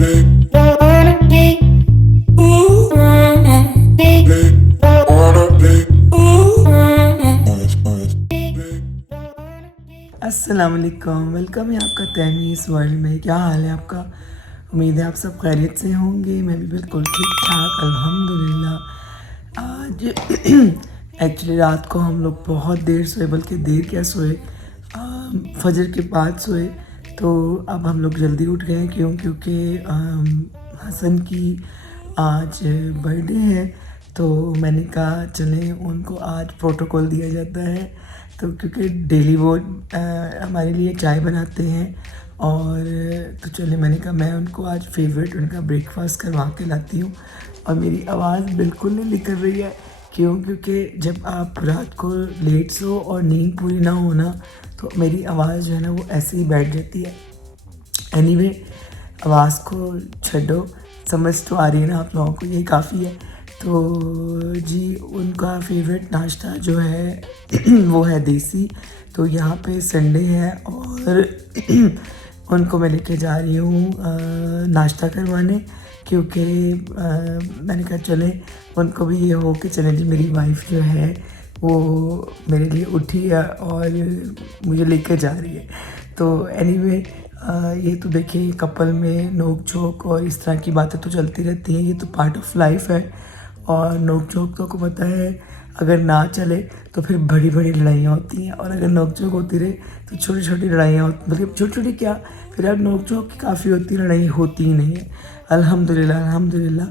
अस्सलाम वालेकुम, वेलकम है आपका तहमीस वर्ल्ड में। क्या हाल है आपका? उम्मीद है आप सब खैरियत से होंगे। मैं भी बिल्कुल ठीक ठाक अल्हम्दुलिल्लाह। आज एक्चुअली रात को हम लोग बहुत देर सोए, बल्कि देर क्या सोए, फजर के बाद सोए। तो अब हम लोग जल्दी उठ गए। क्योंकि हसन की आज बर्थडे है, तो मैंने कहा चलें उनको आज प्रोटोकॉल दिया जाता है। तो क्योंकि डेली वो हमारे लिए चाय बनाते हैं, और तो चले मैंने कहा मैं उनको आज फेवरेट उनका ब्रेकफास्ट करवा के लाती हूँ। और मेरी आवाज़ बिल्कुल नहीं निकल रही है। क्योंकि जब आप रात को लेट सो और नींद पूरी ना हो ना, तो मेरी आवाज़ जो है ना वो ऐसे ही बैठ जाती है। एनीवे, आवाज़ को छड्डो, समझ तो आ रही है ना आप लोगों को, ये काफ़ी है। तो जी, उनका फेवरेट नाश्ता जो है वो है देसी। तो यहाँ पे संडे है और उनको मैं लेके जा रही हूँ नाश्ता करवाने। क्योंकि मैंने कहा चले उनको भी ये हो कि चले जी मेरी वाइफ जो है वो मेरे लिए उठी है और मुझे लेकर जा रही है। तो एनीवे, ये तो देखिए कपल में नोक झोंक और इस तरह की बातें तो चलती रहती हैं, ये तो पार्ट ऑफ लाइफ है। और नोक झोंक तो को पता है अगर ना चले तो फिर बड़ी बड़ी लड़ाइयाँ होती हैं, और अगर नोक झोंक होती रहे तो छोटी छोटी लड़ाइयाँ होती, मतलब छोटी छोटी क्या, फिर अब नोक झोंक काफ़ी होती, लड़ाई होती ही नहीं है। अल्हम्दुलिल्लाह अल्हम्दुलिल्लाह।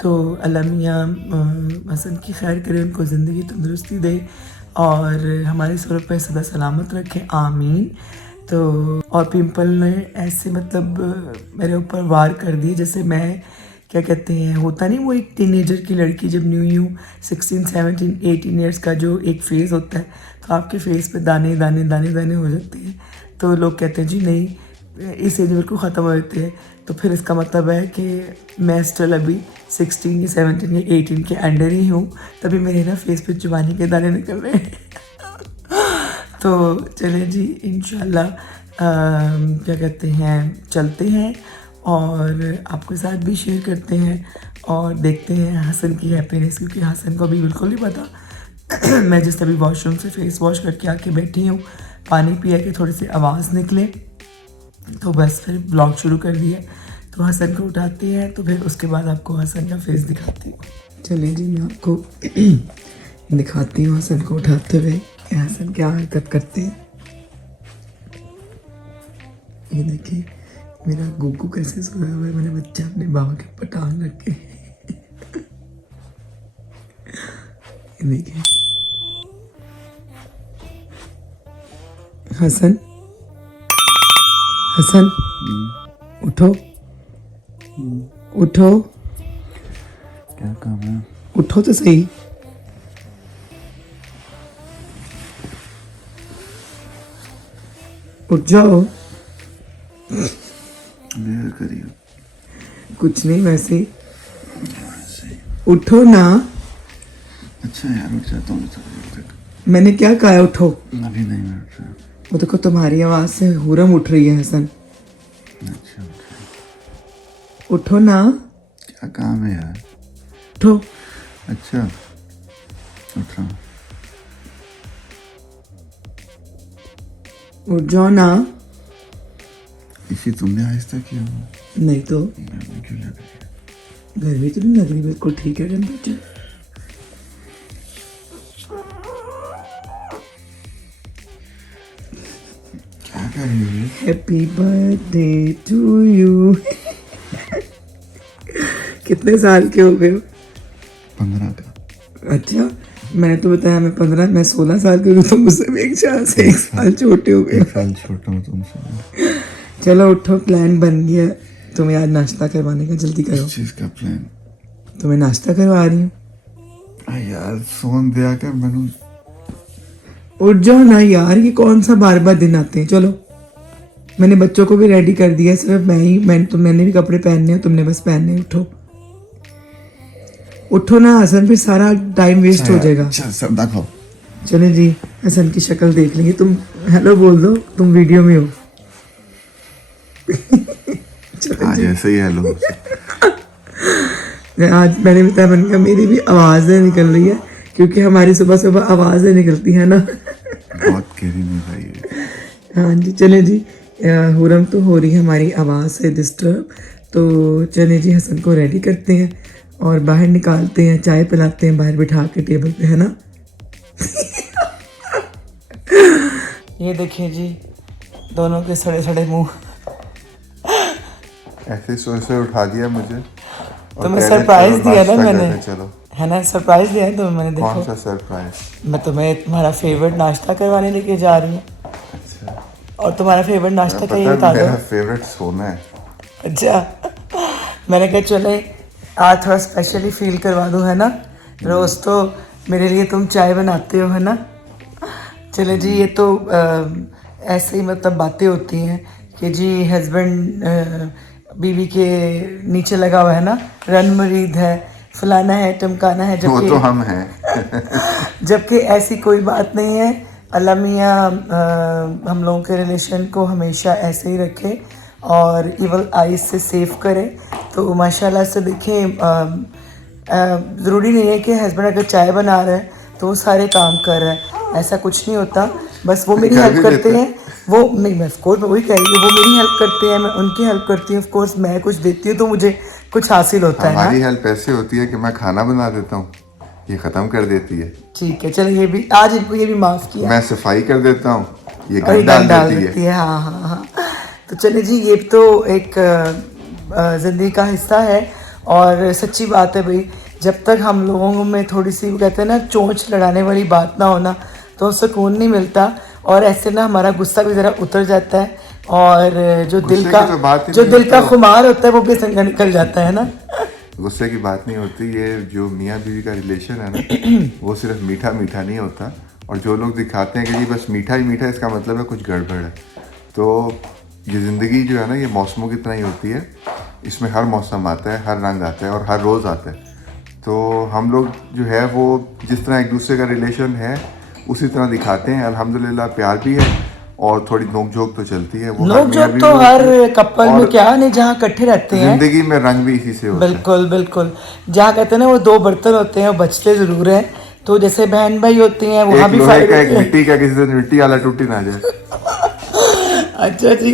तो अल्लाह मियाँ हसन की खैर करे, उनको ज़िंदगी तंदुरुस्ती दे और हमारे सर पे सदा सलामत रखे, आमीन। तो और पिंपल ने ऐसे मतलब मेरे ऊपर वार कर दिए, जैसे मैं क्या कहते हैं, होता नहीं वो एक टीनेजर की लड़की जब न्यू 16, 17, 18 ईयर्स का जो एक फेज़ होता है, तो आपके फेस पे दाने दाने दाने दाने हो जाते हैं। तो लोग कहते हैं जी नहीं इस एज बिल्कुल ख़त्म हो जाते हैं। तो फिर इसका मतलब है कि मैं स्टिल अभी 16 या 17 या 18 के अंडर ही हूँ, तभी मेरे ना फेस पे जुबानी के दाने निकल रहे हैं। तो चले जी इंशाल्लाह क्या कहते हैं चलते हैं और आपके साथ भी शेयर करते हैं और देखते हैं हसन की हैप्पीनेस। क्योंकि हसन को अभी बिल्कुल नहीं पता। मैं जिस अभी वॉशरूम से फेस वॉश करके आके बैठी हूँ, पानी पिया के थोड़ी सी आवाज़ निकले, तो बस फिर ब्लॉग शुरू कर दिया। तो हसन को उठाते हैं, तो फिर उसके बाद आपको हसन का फेस दिखाती हूँ। चलिए जी, मैं आपको दिखाती हूँ हसन को उठाते हुए कि हसन क्या हरकत करते हैं। ये देखिए मेरा गुग्गू कैसे सोया हुआ है, मैंने बच्चा अपने बाबा के ऊपर टांग रखे। ये देखिए हसन, हसन उठो, उठो। क्या काम है? उठो तो सही। उठ जाओ। करिए कुछ नहीं, वैसे ही उठो ना। अच्छा यार, उठ जाता हूँ। मैंने क्या कहा उठो? अभी नहीं, मैं उठ रहा। वो देखो तुम्हारी आवाज़ से हुरम उठ रही है हसन। अच्छा उठो ना। क्या काम है यार? उठो। अच्छा उठ रहा हूँ। उठ जाओ ना। इसी तुमने आहिस्ता किया हो? नहीं तो गर्मी क्यों लग रही है? गर्मी तो नहीं लग रही, बिल्कुल ठीक है टेम्परेचर। क्या कर रही हो? Happy birthday to you. कितने साल के हो गए हो? 15 का। अच्छा, मैंने तो बताया मैं 15, मैं 16 साल की हूँ। तो मुझसे भी एक साल छोटे हो गए। 1 साल छोटा हूँ तुमसे। चलो उठो, प्लान बन गया तुम्हें आज नाश्ता करवाने का, जल्दी करो। किस चीज़ का प्लान? तुम्हें नाश्ता करवा रही हूँ। यार फोन दिया कर मैंने। उठ जाओ ना यार, ये कौन सा बार बार दिन आते हैं। चलो, मैंने बच्चों को भी रेडी कर दिया, सिर्फ मैंने भी कपड़े पहनने हैं, तुमने बस पहनने हैं। उठो उठो ना हसन, फिर सारा टाइम वेस्ट हो जाएगा। अच्छा सब देखो। चले जी, हसन की शक्ल देख लेंगे। तुम हेलो बोल दो, तुम वीडियो में हो। आज ऐसे ही हेलो। आज मैंने बताया, मैंने कहा मेरी भी आवाज़ें निकल रही है क्योंकि हमारी सुबह सुबह आवाज़ें निकलती है ना। बहुत गहरी नींद आई है। हाँ जी, चले जी। हुरम तो हो रही है हमारी आवाज़ से डिस्टर्ब, तो चले जी हसन को रेडी करते हैं और बाहर निकालते हैं, चाय पिलाते हैं बाहर बिठा के टेबल पे, है ना। ये देखिए जी, दोनों के सड़े सड़े मुंह। ऐसे सोच से उठा दिया मुझे। तुम्हें सरप्राइज दिया ना मैंने, चलो। है ना, सरप्राइज दिया है तुम्हें मैंने। देखो कौन सा सरप्राइज? मैं तुम्हें तुम्हारा फेवरेट नाश्ता करवाने लेके जा रही हूँ। अच्छा, और तुम्हारा फेवरेट नाश्ता क्या, ये पता बता है दो। मेरा फेवरेट सोना है। अच्छा, मैंने कहा चले आज थोड़ा स्पेशली फील करवा दूँ, है ना। रोज़ तो मेरे लिए तुम चाय बनाते हो, है ना। चले जी, ये तो ऐसे ही मतलब बातें होती हैं कि जी हस्बैंड बीवी के नीचे लगा हुआ है ना, रन मरीद है, फलाना है, टमकाना है, वो जबकि तो हम हैं। जबकि ऐसी कोई बात नहीं है। अल्लाह मियाँ हम लोगों के रिलेशन को हमेशा ऐसे ही रखे और इवल आइज से सेव करे। तो माशाल्लाह से देखें, ज़रूरी नहीं है कि हस्बैंड अगर चाय बना रहा है तो वो सारे काम कर रहा है, ऐसा कुछ नहीं होता। बस वो मेरी कर हेल्प भी करते देता है। हैं, वो नहीं, मैं ऑफकोर्स मैं वही कह रही हूँ, वो मेरी हेल्प करते हैं, मैं उनकी हेल्प करती हूँ। ऑफकोर्स मैं कुछ देती हूँ तो मुझे कुछ हासिल होता है हमारी ना। हेल्प ऐसी होती है कि मैं खाना बना देता हूँ, ये खत्म कर देती है। ठीक है, चलो ये भी आज इनको ये भी माफ़ किया। मैं सफाई कर देता हूँ, ये और ये गंद गंद डाल देती है। हाँ हाँ हाँ। तो चलिए जी, ये तो एक ज़िंदगी का हिस्सा है और सच्ची बात है भाई, जब तक हम लोगों में थोड़ी सी वो कहते हैं ना चोंच लड़ाने वाली बात ना होना तो सुकून नहीं मिलता। और ऐसे ना हमारा गुस्सा भी ज़रा उतर जाता है और जो दिल गुस्से का की तो बात ही जो नहीं दिल का होती। खुमार होता है वो भी संग निकल जाता है ना। गुस्से की बात नहीं होती। ये जो मियाँ बीवी का रिलेशन है ना, वो सिर्फ मीठा मीठा नहीं होता। और जो लोग दिखाते हैं कि जी बस मीठा ही मीठा, इसका मतलब है कुछ गड़बड़ है। तो ये ज़िंदगी जो है ना, ये मौसमों की तरह ही होती है। इसमें हर मौसम आता है, हर रंग आता है और हर रोज़ आता है। तो हम लोग जो है वो जिस तरह एक दूसरे का रिलेशन है उसी तरह दिखाते हैं। अल्हम्दुलिल्लाह प्यार भी है और थोड़ी नोक झोंक तो चलती है। वो हर नोक मियाँ झोंक बीवी तो में हर होती है। कपल में और क्या नहीं, जहाँ इकट्ठे रहते हैं। जिंदगी में रंग भी इसी से होता है। बिल्कुल बिल्कुल, जहाँ कहते हैं ना वो दो बर्तन होते हैं वो बचते ज़रूर हैं। तो जैसे बहन भाई होती हैं वहाँ एक भी लोहे फाइट का, एक होती है। मिट्टी का, किसी से मिट्टी वाला टूटी ना जाए। अच्छा जी,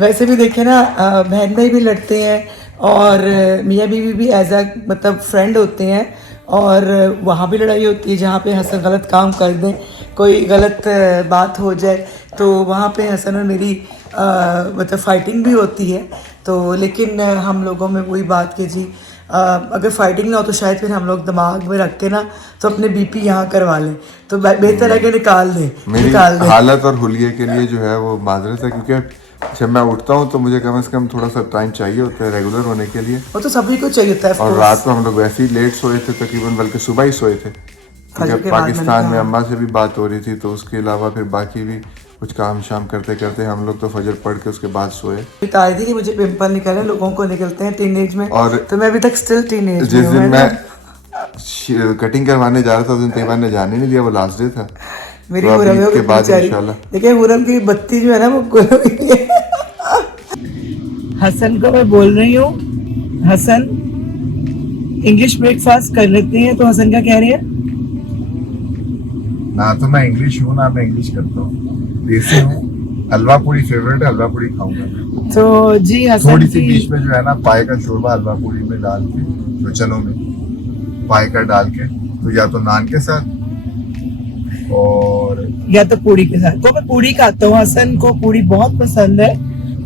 वैसे भी देखे ना बहन भाई भी लड़ते हैं और मियाँ बीवी भी एज अ मतलब फ्रेंड होते हैं और वहाँ भी लड़ाई होती है। जहाँ पे हसन गलत काम कर दें, कोई गलत बात हो जाए तो वहाँ पे हसन और मेरी मतलब फाइटिंग भी होती है। तो लेकिन हम लोगों में वही बात कि जी अगर फाइटिंग ना हो तो शायद फिर हम लोग दिमाग में रख के ना तो अपने बीपी यहाँ करवा लें, तो बेहतर है कि निकाल दें। मेरी निकाल दें। हालत और हुलिये के लिए जो है वो माजरत है, क्योंकि जब मैं उठता हूँ तो मुझे कम से कम थोड़ा सा टाइम चाहिए होता है रेगुलर होने के लिए। वो तो सभी को चाहिए होता है of और course। रात को हम लोग वैसे ही लेट सोए थे तकरीबन, बल्कि सुबह ही सोए थे, फजर क्योंकि के बाद पाकिस्तान मैंने में कहा। अम्मा से भी बात हो रही थी। तो उसके अलावा फिर बाकी भी कुछ काम शाम करते करते हम लोग तो फजर पढ़ के उसके बाद सोए। बता रही थी कि मुझे पिंपल निकले, लोगों को निकलते हैं टीनेज में, और तो मैं अभी तक स्टिल टीनेज में जिस हूँ, दिन है मैं ना। कटिंग करवाने जा रहा था उस दिन तैयबा ने जाने नहीं दिया, वो लास्ट डे था। मेरी तो अभी हुरम के बाद बेचारी, इंशाल्लाह। देखिए हुरम की बत्ती जो है ना वो गुल हुई है। हसन को मैं बोल रही हूँ, हसन इंग्लिश ब्रेकफास्ट कर लेते हैं, तो हसन क्या कह रही है? ना तो मैं इंग्लिश हूँ ना मैं इंग्लिश करता हूँ, देसी हूँ। हलवा पूरी फेवरेट है, हलवा पूरी खाऊंगा। तो जी हसन थोड़ी सी की बीच में जो है ना पाए का शोरबा हलवा पूरी में डाल के, जो चनों में पाए का डाल के, तो या तो नान के साथ और या तो पूड़ी के साथ। तो मैं पूड़ी खाता हूँ, हसन को पूड़ी बहुत पसंद है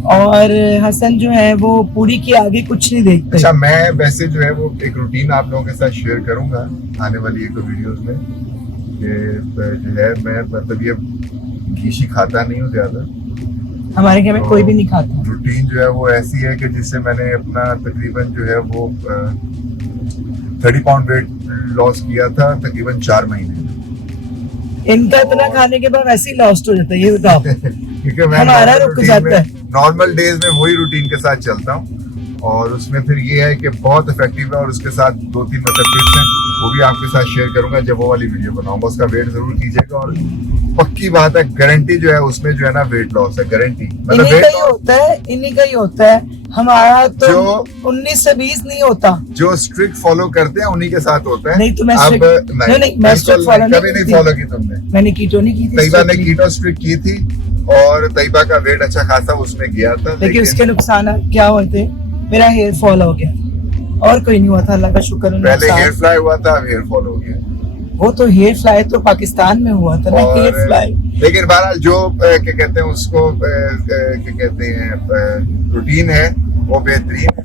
और हसन जो है वो पूड़ी के आगे कुछ नहीं देखते। अच्छा, मैं वैसे जो है वो एक रूटीन आप लोगों के साथ शेयर करूंगा आने वाली एक वीडियोस में, कि जो है मैं मतलब ये घीशी खाता नहीं हूँ ज्यादा। हमारे घर में कोई भी नहीं खाता। रूटीन जो है वो ऐसी है कि जिससे मैंने अपना तकरीबन जो है वो 30 पाउंड वेट लॉस किया था तकरीबन 4 महीने। इनका इतना खाने के बाद वैसे ही लॉस्ट हो जाता है, ये बताओ। क्योंकि मैं हमारा रुक जाता है। नॉर्मल डेज में वही रूटीन के साथ चलता हूँ और उसमें फिर ये है कि बहुत इफेक्टिव है। और उसके साथ 2-3 मतलब टिप्स हैं, वो भी आपके साथ शेयर करूंगा जब वो वाली वीडियो बनाऊंगा। उसका वेट जरूर कीजिएगा और पक्की बात है, गारंटी जो है उसमें जो है ना वेट लॉस है, गारंटी। मतलब इन्हीं का ही होता है, इन्हीं का ही होता है। हमारा तो जो- 19 से 20 नहीं होता। जो स्ट्रिक्ट फॉलो करते हैं उन्हीं के साथ होता है। नहीं तो मैं अब strict- नहीं, मैं strict follow नहीं कभी नहीं की। फॉलो की तुमने। मैंने कीटो नहीं की थी तैयबा ने strictly। कीटो स्ट्रिक्ट की थी और तैयबा का वेट अच्छा खासा उसमें गया था, लेकिन उसके नुकसान क्या होते, मेरा हेयर फॉल हो गया और कोई नहीं हुआ था, अल्लाह का शुक्र है। पहले नुकसान- हेयर फ्लाई हुआ था, अब हेयर फॉल हो गया। वो तो हेयर फ्लाई तो पाकिस्तान में हुआ था ना, हेयर और फ्लाई। लेकिन बहरहाल जो क्या कहते हैं उसको क्या कहते हैं रूटीन है वो बेहतरीन है,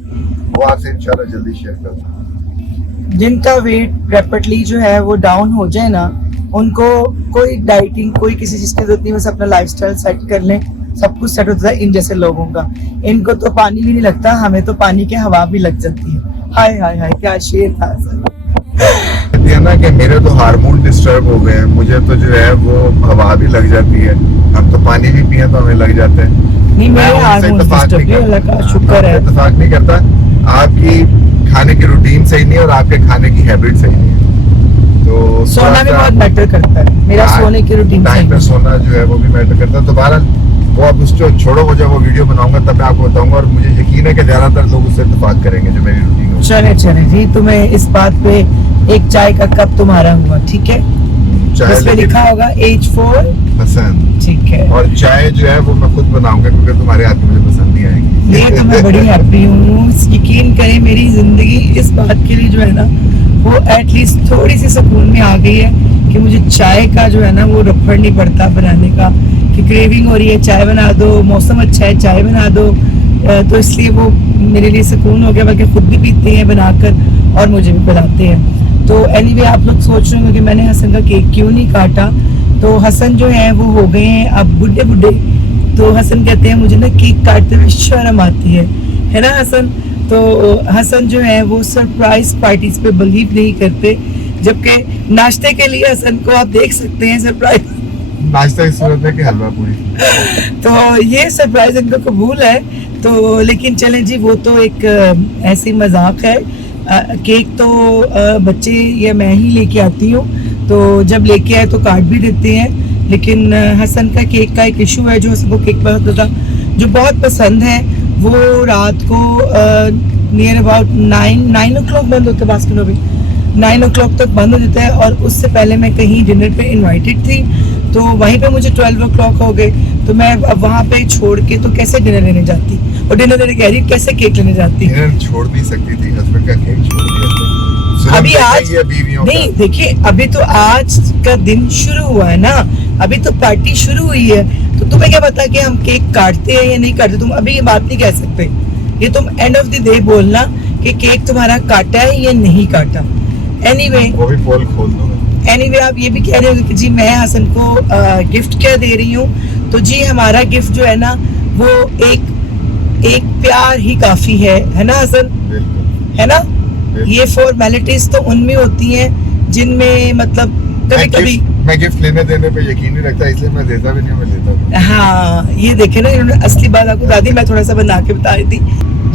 वो आपसे इंशाल्लाह जल्दी शेयर करूंगा। जिनका वेट रैपिडली जो है वो डाउन हो जाए ना, उनको कोई डाइटिंग कोई किसी चीज की जरूरत नहीं, बस अपना लाइफस्टाइल सेट कर लें, सब कुछ सेट होता है। इन जैसे लोगों का, इनको तो पानी भी नहीं लगता, हमें तो पानी की हवा भी लग जाती है। हाय हाय हाय, क्या शेर था सर। कहती है ना कि मेरे तो हार्मोन डिस्टर्ब हो गए हैं, मुझे तो जो है वो हवा भी लग जाती है, हम तो पानी भी पिए तो हमें लग जाते हैं। नहीं, मैं मेरे उनसे हार्मोन इत्तेफाक नहीं डिस्टर्ब, अल्लाह करता। का शुक्र है। इत्तेफाक नहीं करता, आपकी खाने की रूटीन सही नहीं है और आपके खाने की हैबिट सही नहीं है। तो सोना भी बहुत मैटर करता है, मेरा सोने की रूटीन टाइम पे सोना जो है वो भी मैटर करता है। तो बहरहाल वो आप उसको छोड़ो, वो जब वो वीडियो बनाऊंगा तब मैं आपको बताऊंगा, और मुझे यकीन है कि ज्यादातर लोग उससे इत्तेफाक करेंगे जो मेरी रूटीन हो। चले चले जी, तुम्हें इस बात पे एक चाय का कप तुम्हारा हुआ, ठीक है। चाय इस पे लेकिन लिखा होगा H for पसंद, ठीक है। और चाय जो है वो मैं खुद बनाऊंगा क्योंकि तुम्हारे हाथ की मुझे पसंद नहीं आएगी। ये तो मैं बड़ी हैप्पी हूँ, यकीन करें मेरी जिंदगी इस बात के लिए जो है ना वो एटलीस्ट थोड़ी सी सुकून में आ गई है कि मुझे चाय का जो है ना वो रफड़ नहीं पड़ता बनाने का, कि क्रेविंग हो रही है चाय बना दो, मौसम अच्छा है चाय बना दो, तो इसलिए वो मेरे लिए सुकून हो गया। बल्कि खुद भी पीते हैं बनाकर और मुझे भी पिलाते हैं। तो एनीवे आप लोग सोच रहे होंगे कि मैंने हसन का केक क्यों नहीं काटा, तो हसन जो है वो हो गए हैं अब बुढ़े बुढ़े, तो हसन कहते हैं मुझे ना केक काटते हुए शर्म आती है ना हसन। तो हसन जो है वो सरप्राइज पार्टीज पे बिलीव नहीं करते, जबकि नाश्ते के लिए हसन को आप देख सकते हैं सरप्राइज नाश्ता इस सूरत में कि हलवा पूरी। तो ये सरप्राइज इनको कबूल है। तो लेकिन चलें जी, वो तो एक ऐसी मजाक है। केक तो बच्चे या मैं ही लेके आती हूँ, तो जब लेके आए तो काट भी देते हैं। लेकिन हसन का केक का एक इशू है, जो हसन को केक बहुत ज़्यादा जो बहुत पसंद है, वो रात को नियर अबाउट 9 o'clock बंद होता है, बास्किन भी 9 o'clock तक बंद हो जाता है। और उससे पहले मैं कहीं डिनर पे इनवाइटेड थी, तो वहीं पे मुझे 12 o'clock हो गए, तो मैं अब वहाँ पे छोड़ के तो कैसे डिनर लेने जाती, और डिनर लेने कह रही कैसे केक लेने जाती। डिनर छोड़ भी सकती थी, हस्बैंड का केक छोड़ दिया। अभी आज बीवियों नहीं, देखिए अभी तो आज का दिन शुरू हुआ है ना, अभी तो पार्टी शुरू हुई है, तो तुम्हें क्या पता कि हम केक काटते हैं या नहीं काटते। तुम अभी ये बात नहीं कह सकते, ये तुम एंड ऑफ द डे बोलना कि केक तुम्हारा काटा है या नहीं काटा। एनीवे वो भी पोल खोल दो। एनीवे आप ये भी कह रहे हो कि जी मैं हसन को गिफ्ट क्या दे रही हूँ, तो जी हमारा गिफ्ट जो है ना वो एक प्यार ही काफी है ना हसन, बिल्कुल है ना। ये फॉर्मेलिटीज तो उनमें होती हैं जिनमें मतलब कभी कभी मैं गिफ्ट लेने देने पे यकीन नहीं रखता, इसलिए मैं देता भी नहीं, मैं लेता भी। हाँ ये देखे ना, इन्होंने असली बात आपको बता दी, मैं थोड़ा सा बना के बता रही थी।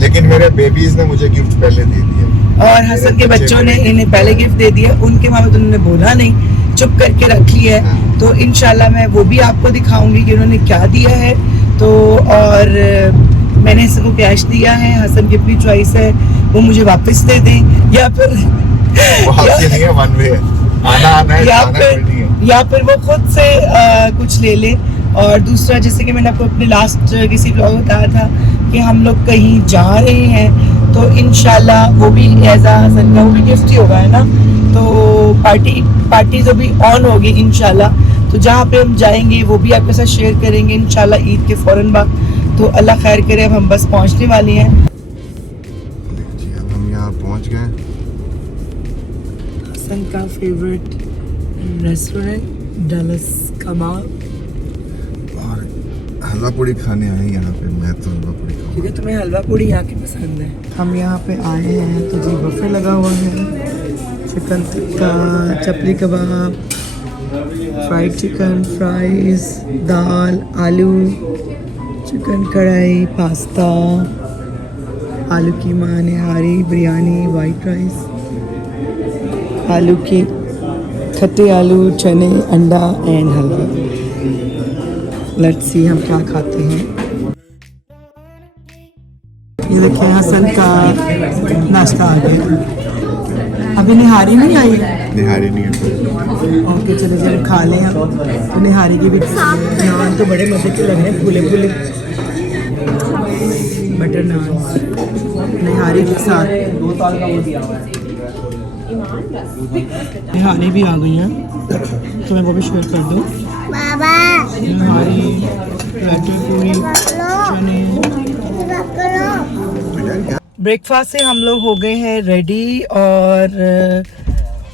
लेकिन मेरे बेबीज ने मुझे गिफ्ट पहले दे दिया, और हसन के बच्चों ने इन्हें पहले गिफ्ट दे दिया, उनके माँ बाप तो उन्होंने बोला नहीं, चुप करके रख लिया है। तो इंशाल्लाह मैं वो भी आपको दिखाऊंगी कि उन्होंने क्या दिया है। तो और मैंने हसन को कैश दिया है, हसन की अपनी चॉइस है, वो मुझे वापस दे दें या फिर नहीं है, वन वे है, आना है, या फिर वो खुद से कुछ ले ले। और दूसरा, जैसे कि मैंने आपको अपने लास्ट किसी ब्लॉग में बताया था कि हम लोग कहीं जा रहे हैं, तो इंशाल्लाह वो भी एज़ा हसन का वो भी गिफ्ट ही होगा, है ना। तो पार्टी जो भी ऑन होगी इंशाल्लाह, तो जहाँ पे हम जाएंगे वो भी आपके साथ शेयर करेंगे इंशाल्लाह ईद के फौरन बाद। तो अल्लाह खैर करे, अब हम बस पहुँचने वाले हैं। अब हम यहाँ पहुँच गए, हसन का फेवरेट रेस्टोरेंट डलस कबाब, और हलवा पूड़ी खाने आए यहाँ पे। मैं तो हलवा पूड़ी खाऊंगा क्योंकि तुम्हें हलवा पूड़ी यहाँ की पसंद है। हम यहाँ पे आए हैं तो जी बफे लगा हुआ है, चिकन टिक्का, चपली कबाब, फ्राइड चिकन, फ्राइज, दाल, आलू, चिकन कढ़ाई, पास्ता, आलू कीमा, निहारी, बिरयानी, वाइट राइस, आलू की खट्टे आलू, चने, अंडा एंड हलवा। लेट्स सी हम क्या खाते हैं। ये देखें हसन का नाश्ता आ गया। अभी निहारी नहीं आई। निहारी नहीं है। ओके चलो जब खा लें अब। तो निहारी की भी नान तो बड़े मजे के लग रहे हैं, फूले फूले बटर नान निहारी के साथ। निहारी भी आ गई हैं तो मैं वो भी शेयर कर दूँ। निहारी पूरी ब्रेकफास्ट से हम लोग हो गए हैं रेडी और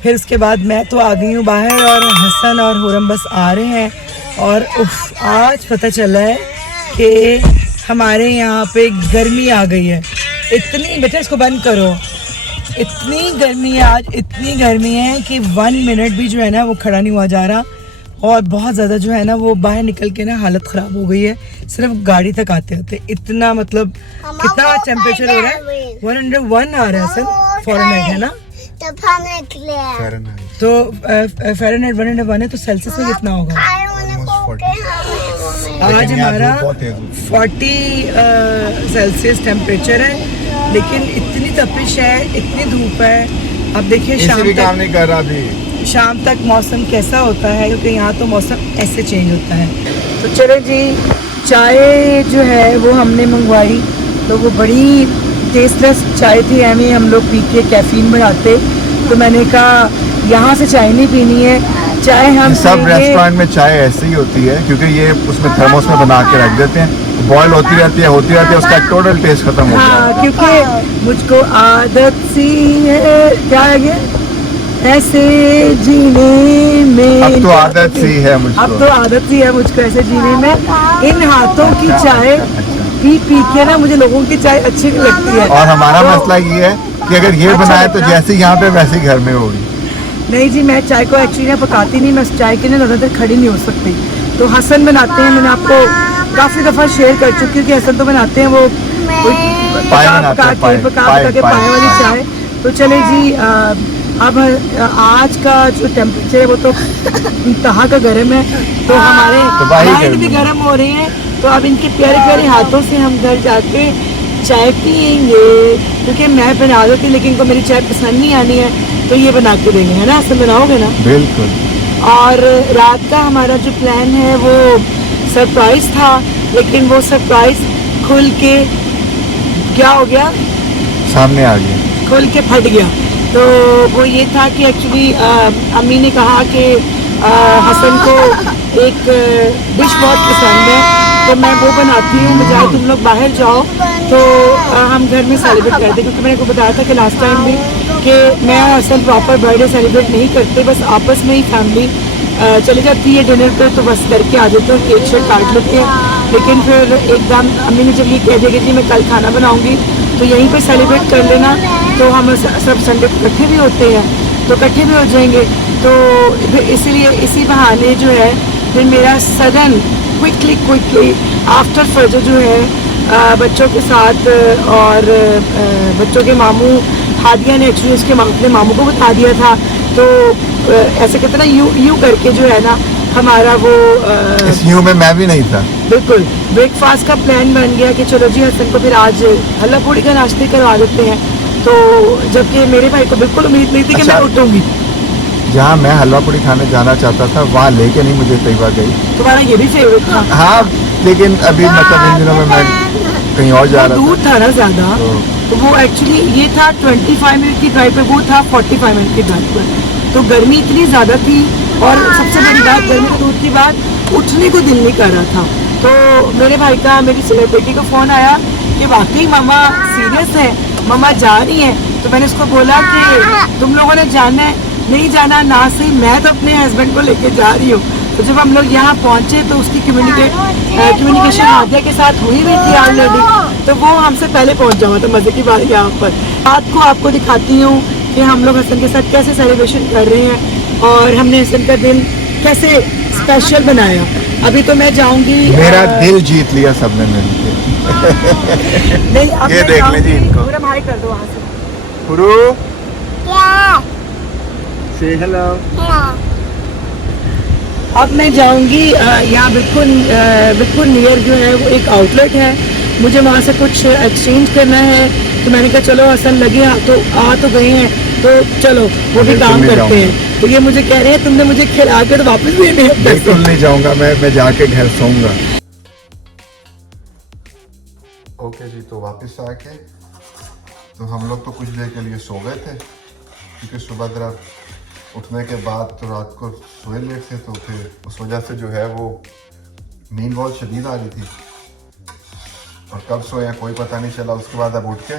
फिर उसके बाद मैं तो आ गई हूँ बाहर और हसन और हुरम बस आ रहे हैं। और उफ आज पता चला है कि हमारे यहाँ पे गर्मी आ गई है। इतनी बेटा इसको बंद करो, इतनी गर्मी है आज, इतनी गर्मी है कि 1 मिनट भी जो है ना वो खड़ा नहीं हुआ जा रहा। और बहुत ज़्यादा जो है ना वो बाहर निकल के ना हालत ख़राब हो गई है सिर्फ गाड़ी तक आते आते। इतना मतलब कितना टेम्परेचर हो रहा है, 101 आ रहा है सर फॉरेनहाइट है ना, तो फ़ारेनहाइट 101 है तो सेल्सियस में कितना होगा? आज हमारा 40 सेल्सियस टेम्परेचर है, लेकिन इतनी तपिश है, इतनी धूप है। अब देखिए शाम तक काम नहीं कर रहा अभी, शाम तक मौसम कैसा होता है, क्योंकि यहाँ तो मौसम ऐसे चेंज होता है। तो चलो जी, चाय जो है वो हमने मंगवाई, तो वो बड़ी टेस्टलेस चाय थी, एम हम लोग पी के कैफीन बढ़ाते। तो मैंने कहा यहाँ से चाय नहीं पीनी है, चाय हम सब रेस्टोरेंट में चाय ऐसी ही होती है, क्योंकि ये उसमें थर्मोस में बना के रख देते हैं, बॉयल होती रहती है उसका टोटल टेस्ट खत्म हो गया। हाँ, क्योंकि मुझको आदत सी है, क्या है ये, ऐसे जीने में। अब तो आदत सी है मुझको, अब तो आदत सी है मुझको ऐसे जीने में। इन हाथों की चाय पी पी के ना मुझे लोगों की चाय अच्छी नहीं लगती है। और हमारा मसला ये है कि अगर ये बनाए तो जैसे यहाँ पे वैसे घर में होगी। नहीं जी, मैं चाय को एक्चुअली ना पकाती नहीं, मैं चाय के लिए ज़्यादा देर खड़ी नहीं हो सकती। तो हसन बनाते हैं, मैंने आपको काफ़ी दफ़ा शेयर कर चुकी हूँ कि हसन तो बनाते हैं वो पका के पाए वाली चाय। तो चले जी, अब आज का जो टेम्परेचर है वो तो इंतहा का गर्म है, तो हमारे हैंड भी गर्म हो रहे हैं। तो अब इनके प्यारे प्यारे हाथों से हम घर जाके चाय पियेंगे, क्योंकि मैं बना देती लेकिन इनको मेरी चाय पसंद नहीं आनी है, तो ये बना के देंगे, है ना? ऐसे बनाओगे ना? बिल्कुल। और रात का हमारा जो प्लान है वो सरप्राइज था, लेकिन वो सरप्राइज खुल के क्या हो गया, सामने आ गया, खुल के फट गया। तो वो ये था कि एक्चुअली अम्मी ने कहा कि हसन को एक डिश बहुत पसंद है, तो मैं वो बनाती हूँ, बजाय तुम लोग बाहर जाओ तो हम घर में सेलिब्रेट करते। क्योंकि मैंने को बताया था कि लास्ट टाइम भी कि मैं और हसन प्रॉपर बर्थडे सेलिब्रेट नहीं करते, बस आपस में ही फैमिली चली जाती है डिनर पे, तो बस करके आ जाते हैं, केक शेक काट लेते हैं। लेकिन फिर एकदम अम्मी ने जब ये कह दिया कि जी मैं कल खाना बनाऊँगी तो यहीं पर सेलिब्रेट कर लेना, तो हम सब संडे इकट्ठे भी होते हैं तो इकट्ठे भी हो जाएंगे। तो फिर इसीलिए इसी बहाने जो है फिर मेरा सडन क्विकली आफ्टर फजर जो है बच्चों के साथ और बच्चों के मामू हादिया ने एक्चुअली उसके अपने मामू को बता दिया था, तो ऐसे कहते ना यू करके जो है ना हमारा वो इस यूं में मैं भी नहीं था। बिल्कुल ब्रेकफास्ट का प्लान बन गया कि चलो जी हसन को फिर आज हल्ला पूड़ी का नाश्ते करवा देते हैं। तो जबकि मेरे भाई को बिल्कुल उम्मीद नहीं थी कि मैं उठूंगी। जहाँ मैं हलवा पूड़ी खाने जाना चाहता था वहाँ लेके नहीं मुझे कई बार गई। तुम्हारा ये भी फेवरेट था? हाँ, लेकिन अभी मतलब इन दिनों में मैं कहीं और जा रहा था, दूर था ना ज़्यादा, तो वो एक्चुअली ये था 25 मिनट की ड्राइव पे, वो था 45 मिनट की ड्राइव पर। तो गर्मी इतनी ज़्यादा थी और सबसे बड़ी बात गर्मी के दूर की बात, उठने को दिल नहीं कर रहा था। तो मेरे भाई का मेरी बेटी को फ़ोन आया कि वाकई मामा सीरियस है, मामा जा रही हैं। तो मैंने उसको बोला कि तुम लोगों ने जाना है, नहीं जाना ना सही, मैं तो अपने हस्बैंड को लेके जा रही हूँ। तो जब हम लोग यहाँ पहुँचे तो उसकी कम्युनिकेशन हादिया के साथ हुई भी थी ऑलरेडी, तो वो हमसे पहले पहुँच जाऊँ। तो मज़े की बात यहाँ पर रात को आपको दिखाती हूँ कि हम लोग हसन के साथ कैसे सेलिब्रेशन कर रहे हैं और हमने हसन का दिन कैसे स्पेशल बनाया। अभी तो मैं जाऊँगी, मेरा दिल जीत लिया सबने मिलके। नहीं अब ये देख लें जी इनको, पूरा भाई कर दो वहाँ से। पुरू से हेलो। अब मैं जाऊंगी यहाँ बिल्कुल नियर जो है वो एक आउटलेट है, मुझे वहाँ से कुछ एक्सचेंज करना है, तो मैंने कहा चलो हसन लगे तो आ तो गए हैं, तो चलो वो भी काम करते हैं। तो ये मुझे कह रहे हैं तुमने मुझे खिला कर वापस भी नहीं, बिल्कुल नहीं जाऊंगा मैं जाके घर सोऊंगा। ओके जी, तो वापस आके तो हम लोग तो कुछ देर के लिए सो गए थे, क्योंकि सुबह जरा उठने के बाद तो रात को सोए लेट थे, तो फिर उस वजह से जो है वो नींद बहुत शदीद आ रही थी और कब सोया कोई पता नहीं चला। उसके बाद अब उठ के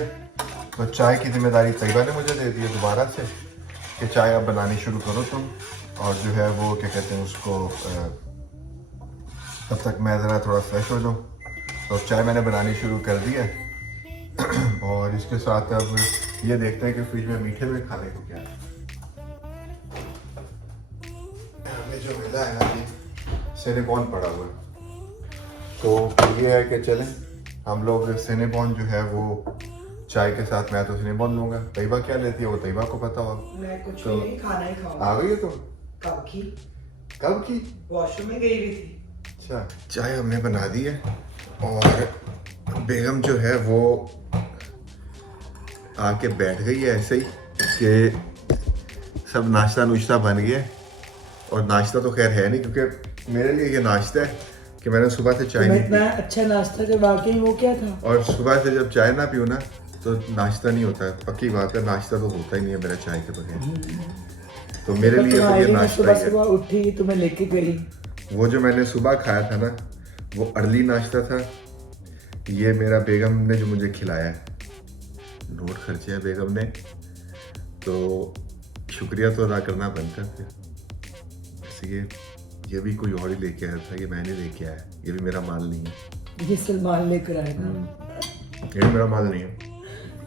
तो चाय की जिम्मेदारी तैयबा ने मुझे दे दी है दोबारा से कि चाय अब बनानी शुरू करो तुम, और जो है वो क्या कहते हैं उसको तब तक मैं ज़रा थोड़ा फ्रेश हो जाऊँ। तो चाय मैंने बनानी शुरू कर दी है और इसके साथ अब ये देखते हैं कि फ्रिज में मीठे में खाने को क्या है। हमें जो मिला है ना ये सिनेबॉन पड़ा हुआ है, तो ये है कि चलें हम लोग सिनेबॉन जो है वो चाय के साथ, मैं तो सिनेबॉन लूँगा, तैयबा क्या लेती है वो तैयबा को पता होगा। मैं कुछ तो नहीं, खाना ही खाऊंगा। आ गई है तो कब की वॉशरूम में गई हुई थी। अच्छा, चाय हमने बना दी है और बेगम जो है वो आके बैठ गई है ऐसे ही कि सब नाश्ता नुश्ता बन गया है। और नाश्ता तो खैर है नहीं, क्योंकि मेरे लिए ये नाश्ता है कि मैंने सुबह से चाय नहीं इतना अच्छा नाश्ता जब वाकई वो क्या था। और सुबह से जब चाय ना पीऊँ ना तो नाश्ता नहीं होता है, पक्की बात है, नाश्ता तो होता ही नहीं है मेरा चाय के बगैर। तो मेरे लिए तो ये नाश्ता सुबह ही है। सुबह उठी तो मैं लेके गई, वो जो मैंने सुबह खाया था ना वो अर्ली नाश्ता था, ये मेरा बेगम ने जो मुझे खिलाया है, नोट खर्चे है बेगम ने, तो शुक्रिया तो अदा करना बनता है फिर। इसलिए ये भी कोई और ही लेके आया था, ये मैंने लेके आया, ये भी मेरा माल नहीं है, ये सलमान लेकर आया था। ये भी मेरा माल नहीं है।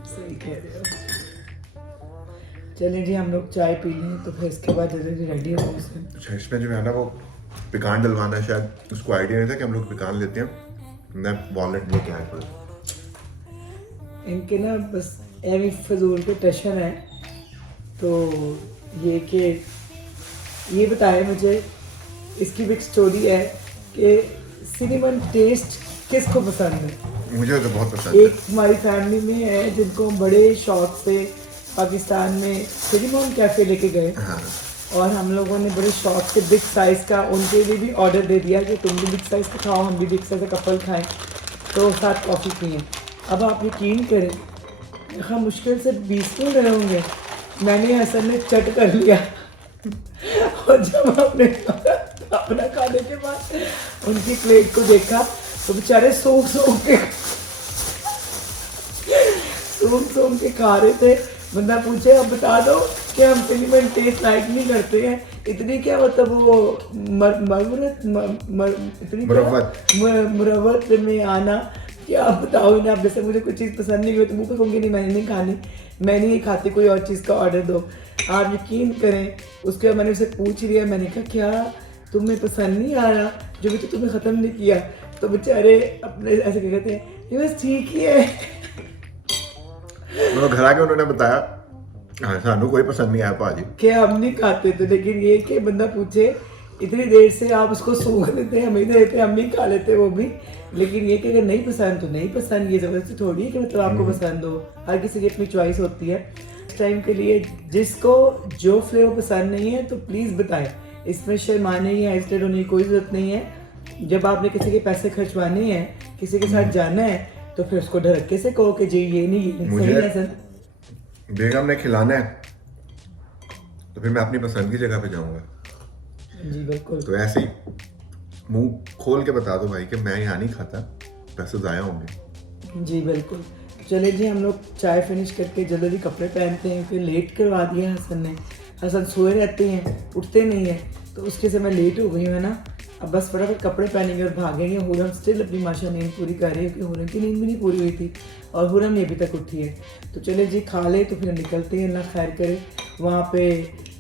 सही कह रहे हो। चलिए जी हम लोग चाय पी लें तो फिर इसके बाद जल्दी रेडी हो जाए। अच्छा, इसमें जो है ना वो पिकान डलवाना है, शायद उसको आइडिया नहीं था कि हम लोग पिकान लेते हैं, मैं वॉलनट लेके आया था। इनके ना बस एवी फजूल के टशन है, तो ये कि ये बताए मुझे, इसकी भी एक स्टोरी है कि सिनेमन टेस्ट किसको पसंद है। मुझे तो बहुत पसंद है। एक हमारी फैमिली में है जिनको हम बड़े शौक से पाकिस्तान में सिनेमन कैफ़े लेके गए, हाँ। और हम लोगों ने बड़े शौक से बिग साइज़ का उनके लिए भी ऑर्डर दे दिया कि तुम भी बिग साइज़ का खाओ, हम भी बिग साइज़ का कपल खाएं, तो साथ कॉफ़ी पिए। अब आप यकीन करें, हाँ मुश्किल से 20 मिनट रहे होंगे, मैंने हसन ने चट कर लिया और जब हमने अपना खाने के बाद उनकी प्लेट को देखा तो बेचारे सूंघ के खा रहे थे। बंदा पूछे अब बता दो कि हम सिनेमन टेस्ट लाइक नहीं करते हैं, इतनी क्या मतलब वो मुरवत में आना कि आप बताओ इन्हें, आप जैसे मुझे कुछ चीज़ पसंद नहीं हुई तो मुँह पे कहूँगी नहीं मैंने नहीं खानी, मैं नहीं खाती, कोई और चीज़ का ऑर्डर दो। आप यकीन करें उसके बाद मैंने उसे पूछ लिया, मैंने कहा क्या तुम्हें पसंद नहीं आ रहा जो भी तो तुम्हें ख़त्म नहीं किया, तो बेचारे अपने ऐसे क्या कहते हैं ये बस ठीक ही है। घर आके उन्होंने बताया हाँ सानू कोई पसंद नहीं आया भाजी कि हम नहीं खाते थे, लेकिन ये कि बंदा पूछे इतनी देर से आप उसको सूंघ लेते हैं, हम इधर रहते हम नहीं खा लेते वो भी, लेकिन ये कि अगर नहीं पसंद तो नहीं पसंद, ये ज़बरदस्ती थोड़ी है कि मतलब आपको पसंद हो, हर किसी की अपनी चॉइस होती है। इस टाइम के लिए जिसको जो फ्लेवर पसंद नहीं है तो प्लीज़ बताएं, इसमें शर्माने या हेजिटेट होने की कोई ज़रूरत नहीं है। जब आपने किसी के पैसे खर्चवाने हैं, किसी के साथ जाना है, तो फिर उसको ढरके से कहो कि जी ये नहीं सही है सर। बेगम ने खिलाना है तो फिर मैं अपनी पसंद की जगह पे जाऊंगा। जी बिल्कुल। तो ऐसे ही मुंह खोल के बता दो भाई कि मैं यहाँ नहीं खाता, पैसे ज़ाया होंगे। जी बिल्कुल। चले जी हम लोग चाय फिनिश करके जल्दी कपड़े पहनते हैं, फिर लेट करवा दिया हसन ने। हसन सोए रहते हैं, उठते नहीं हैं, तो उसके से मैं लेट हो गई हूँ है ना। अब बस फटाफट कपड़े पहनेंगे और भागेंगे। हुरम स्टिल अपनी माशा नींद पूरी कर रही है, क्योंकि हुरम की नींद भी नहीं पूरी हुई थी और हुरम ये अभी तक उठी है। तो चले जी खा ले तो फिर निकलते हैं, अल्लाह खैर करे। वहाँ पे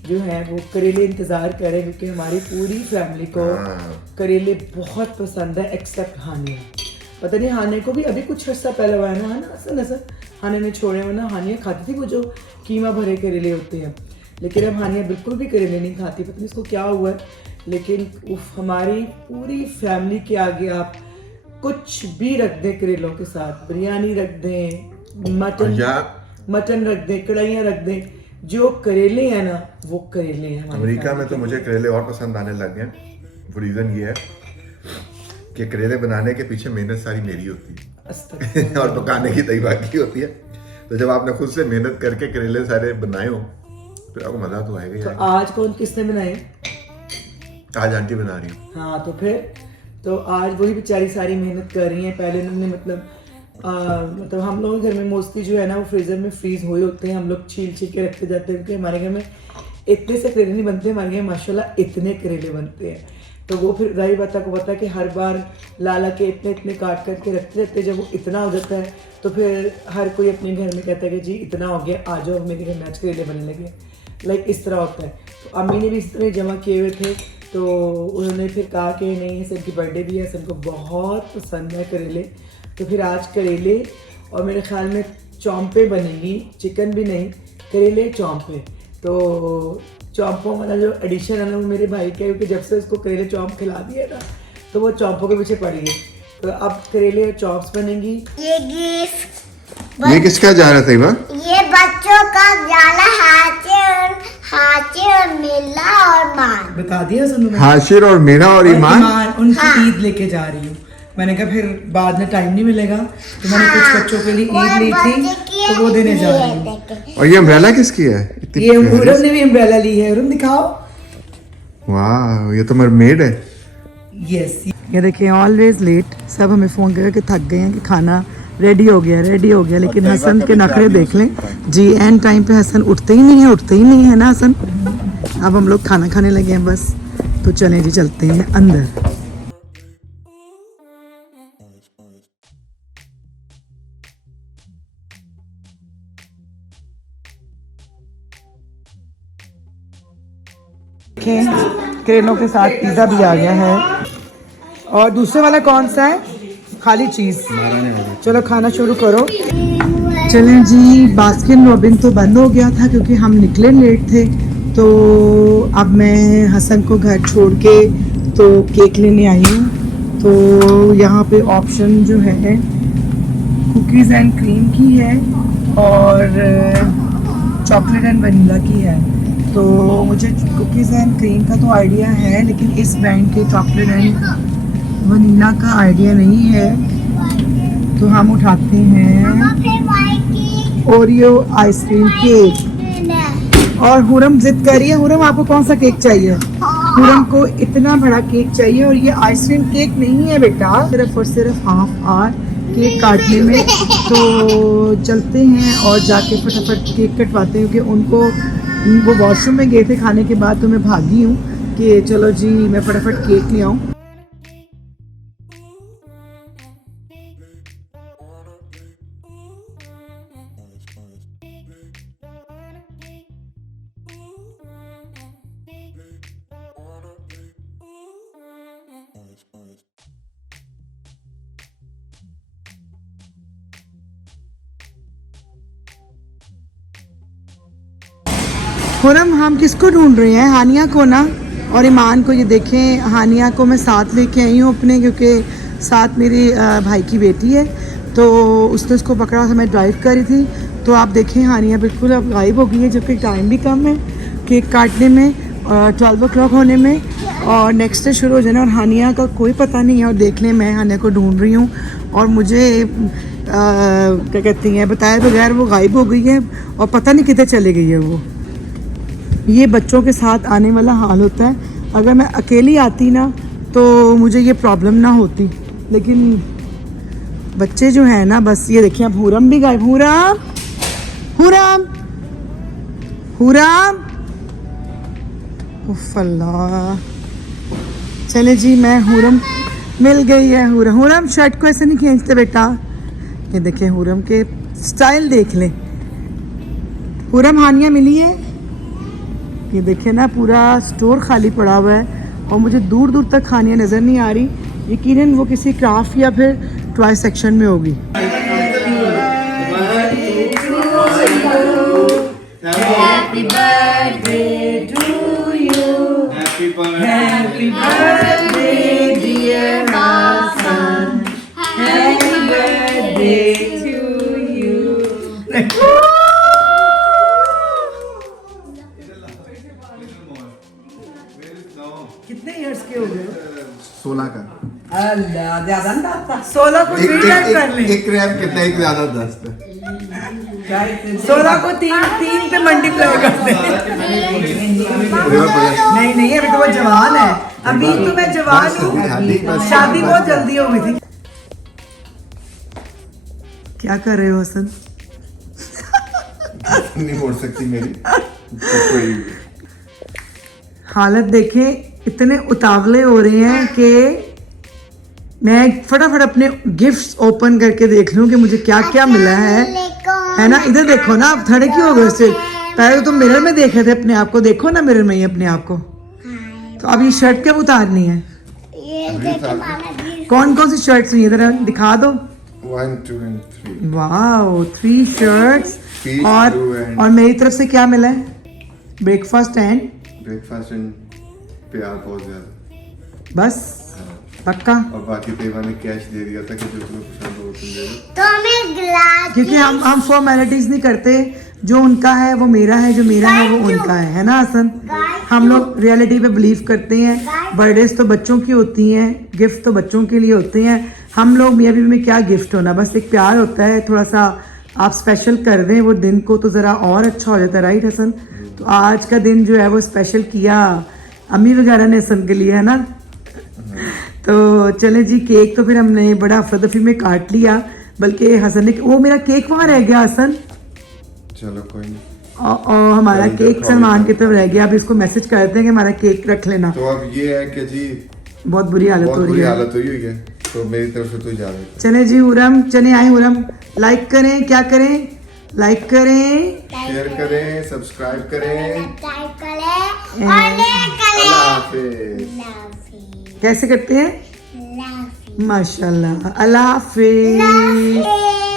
जो है वो करेले इंतज़ार करें, क्योंकि हमारी पूरी फैमिली को करेले बहुत पसंद है एक्सेप्ट हानिया। पता नहीं हानिया को भी अभी कुछ अर्सा पहले हुआ है ना, है ना असल हानिया ने छोड़े हुए ना। हानिया खाती थी वो जो कीमा भरे करेले होते हैं, लेकिन अब हानिया बिल्कुल भी करेले नहीं खाती, पता नहीं इसको क्या हुआ है। लेकिन हमारी पूरी फैमिली के आगे आप कुछ भी रख दें करेलों के साथ, बिरयानी रख दें, मटन रख दें, कढ़ाइयाँ रख दें, जो करेले हैं ना वो करेले हैं। अमेरिका में तो मुझे करेले और पसंद आने लग गए। वो रीज़न ये है कि करेले बनाने के पीछे मेहनत सारी मेरी होती है और पकाने की तई बाकी होती है। तो जब आपने खुद से मेहनत करके करेले सारे बनाए हो फिर आपको मजा तो आएगा। तो आज कौन किसने बनाए? आज आंटी बना रही हूँ। हाँ तो फिर तो आज वही बेचारी सारी मेहनत कर रही हैं। पहले उन्होंने मतलब हम लोगों के घर में मोस्टली जो है ना वो फ्रीजर में फ्रीज हुए होते हैं, हम लोग छील के रखते जाते हैं, क्योंकि हमारे घर में इतने से करेले नहीं बनते, हमारे घर में माशाल्लाह इतने करेले बनते हैं। तो वो फिर रही बता को पता कि हर बार लाला के इतने काट करके रखते रहते हैं। जब वो इतना हो जाता है तो फिर हर कोई अपने घर में कहता है कि जी इतना हो गया, आ जाओ मेरे घर में आज करेले बनने लगे। लाइक इस तरह होता है। तो अम्मी ने भी इस तरह जमा किए हुए थे, तो उन्होंने फिर कहा कि नहीं सबकी बर्थडे भी है, सबको बहुत पसंद है करेले। तो फिर आज करेले और मेरे ख्याल में चौंपे बनेंगी, चिकन भी नहीं, करेले चौंपे। तो चौंपों वाला जो एडिशन है ना वो मेरे भाई का है, क्योंकि जब से उसको करेले चौंप खिला दिया ना तो वो चौंपों के पीछे पड़ गए। तो अब करेले और चौंप्स बनेंगी। ये गिफ्ट ये किसका जा रहा था इबा? ये बच्चों का जाला हाशिर और मेला और मान। बता दिया सुनो मैंने। हाशिर और मेरा और ईमान उनकी ईद लेके जा रही हूँ। मैंने कहा फिर बाद में टाइम नहीं मिलेगा, तो मैंने कुछ बच्चों के लिए ईद ली थी तो वो देने जा रही हूँ। और ये अम्ब्रेला किसकी है? ये हुरम ने भी अम्ब्रेला ली है। हुरम दिखाओ। वाह ये तो मरमेड है। यस ये देखिए ऑलवेज लेट। सब हमें फ़ोन करके थक गए हैं कि खाना रेडी हो गया लेकिन हसन के नखरे देख लें जी। एंड टाइम पे हसन उठते ही नहीं है ना हसन। अब हम लोग खाना खाने लगे हैं बस। तो चलें जी चलते हैं अंदर। करेलों के साथ पिज़्ज़ा भी आ गया है। और दूसरे वाला कौन सा है? खाली चीज़। चलो खाना शुरू करो। चलें जी। बास्किन रॉबिन तो बंद हो गया था क्योंकि हम निकले लेट थे। तो अब मैं हसन को घर छोड़ के तो केक लेने आई हूँ। तो यहाँ पे ऑप्शन जो है कुकीज़ एंड क्रीम की है और चॉकलेट एंड वनीला की है। तो मुझे कुकीज़ एंड क्रीम का तो आइडिया है, लेकिन इस ब्रांड के चॉकलेट एंड वनीला का आइडिया नहीं है। तो हम उठाते हैं ओरियो आइसक्रीम केक। और हुरम जिद कर रही है। हुरम आपको कौन सा केक चाहिए? हुरम को इतना बड़ा केक चाहिए और ये आइसक्रीम केक नहीं है बेटा, सिर्फ और सिर्फ हाफ आवर केक काटने में। तो चलते हैं और जाके फटाफट केक कटवाते हैं, क्योंकि उनको वो वॉशरूम में गए थे खाने के बाद। तो मैं भागी हूँ कि चलो जी मैं फटाफट केक ले आऊँ। खुरम हम किसको ढूंढ रहे हैं? हानिया को ना, और ईमान को। ये देखें हानिया को मैं साथ लेके आई हूँ अपने, क्योंकि साथ मेरी भाई की बेटी है। तो उसने उसको पकड़ा था, मैं ड्राइव कर रही थी। तो आप देखें हानिया बिल्कुल अब गायब हो गई है, जबकि टाइम भी कम है केक काटने में, 12 o'clock होने में, और नेक्स्ट डे शुरू हो जाना। और हानिया का कोई पता नहीं है। और देख लें मैं हानिया को ढूंढ रही हूँ और मुझे क्या कहती हैं बताए बगैर वो गायब हो गई है और पता नहीं किधर चली गई है वो। ये बच्चों के साथ आने वाला हाल होता है। अगर मैं अकेली आती ना तो मुझे ये प्रॉब्लम ना होती, लेकिन बच्चे जो हैं ना बस। ये देखिए अब हुरम भी गायब। हुरम उफ़ अल्लाह। चले जी मैं हुरम मिल गई है। हुरम शर्ट को ऐसे नहीं खींचते बेटा। ये देखिए हुरम के स्टाइल देख लें। हुरम हानिया मिली है। ये देखे ना पूरा स्टोर खाली पड़ा हुआ है और मुझे दूर दूर तक हानिया नज़र नहीं आ रही। यकीनन वो किसी क्राफ्ट या फिर टॉय सेक्शन में होगी। Happy birthday to you. Happy birthday dear Hasan. 16 का। अल्लाह ज्यादा ना 16 को 3 टाइम कर ले। एक रैम कितना, एक ज्यादा 10 पे। 16 को 3 पे मल्टीप्लाई कर दे। नहीं नहीं, अभी तो वो जवान है, अभी तो मैं जवान हूँ, शादी बहुत जल्दी हो गई थी। क्या कर रहे हो हसन? नहीं मोड़ सकती मेरी तो कोई। हालत देखे, इतने उतावले हो रहे हैं कि मैं फटाफट अपने गिफ्ट्स ओपन करके देख लूं कि मुझे क्या क्या मिला है ना। इधर देखो ना, आप थड़े क्यों हो गए उससे? पहले तो तुम मिरर में देख रहे थे अपने आप को, देखो ना मिरर में ही अपने आप को। तो अब ये शर्ट कब उतारनी है? ये देखे मामा जी। कौन कौन सी शर्ट्स हुई इधर दिखा दो। 1 2 and 3 वाओ 3 शर्ट्स। Peach, और blue and- और मेरी तरफ से क्या मिला है? ब्रेकफास्ट एंड ब्रेकफास्ट एंड प्यार बहुत ज्यादा। बस पक्का, और बाकी पेवा ने कैश दे दिया था कि जो तुम्हें पसंद हो वो तुम दे दो। तो हमें गिलास क्योंकि हम फॉर्मेलिटीज नहीं करते, जो उनका है वो मेरा है, जो मेरा है वो उनका है ना हसन? हम लोग रियलिटी पे बिलीव करते हैं। बर्थडेज तो बच्चों की होती हैं, गिफ्ट तो बच्चों के लिए होते हैं। हम लोग मियाँ बीवी में क्या गिफ्ट होना, बस एक प्यार होता है, थोड़ा सा आप स्पेशल कर दें वो दिन को तो ज़रा और अच्छा हो जाता है, राइट हसन? तो आज का दिन जो है वो स्पेशल किया अम्मी वगैरह ने हसन के लिए, है ना? तो चले जी, केक तो फिर हमने बड़ा अफरा तफरी में काट लिया, बल्कि हसन ने वो मेरा केक वहाँ रह गया हसन, चलो कोई नहीं। और हमारा जल्दी केक रखो, सलमान की अभी तरफ रह गया। अब इसको मैसेज करते हैं कि हमारा केक रख लेना। तो अब ये है कि जी बहुत बुरी हालत बहुत हो रही बुरी है। हालत हुई है, तो मेरी तरफ से तो इजाजत। चले जी हुरम, चले आए हुरम, लाइक करें, क्या करें? लाइक करें, शेयर करें, सब्सक्राइब करें। टाइप करें और ले करें। अल्लाह हाफिज। लाफी कैसे करते हैं? लाफी माशाल्लाह, अल्लाह हाफिज। लाफी।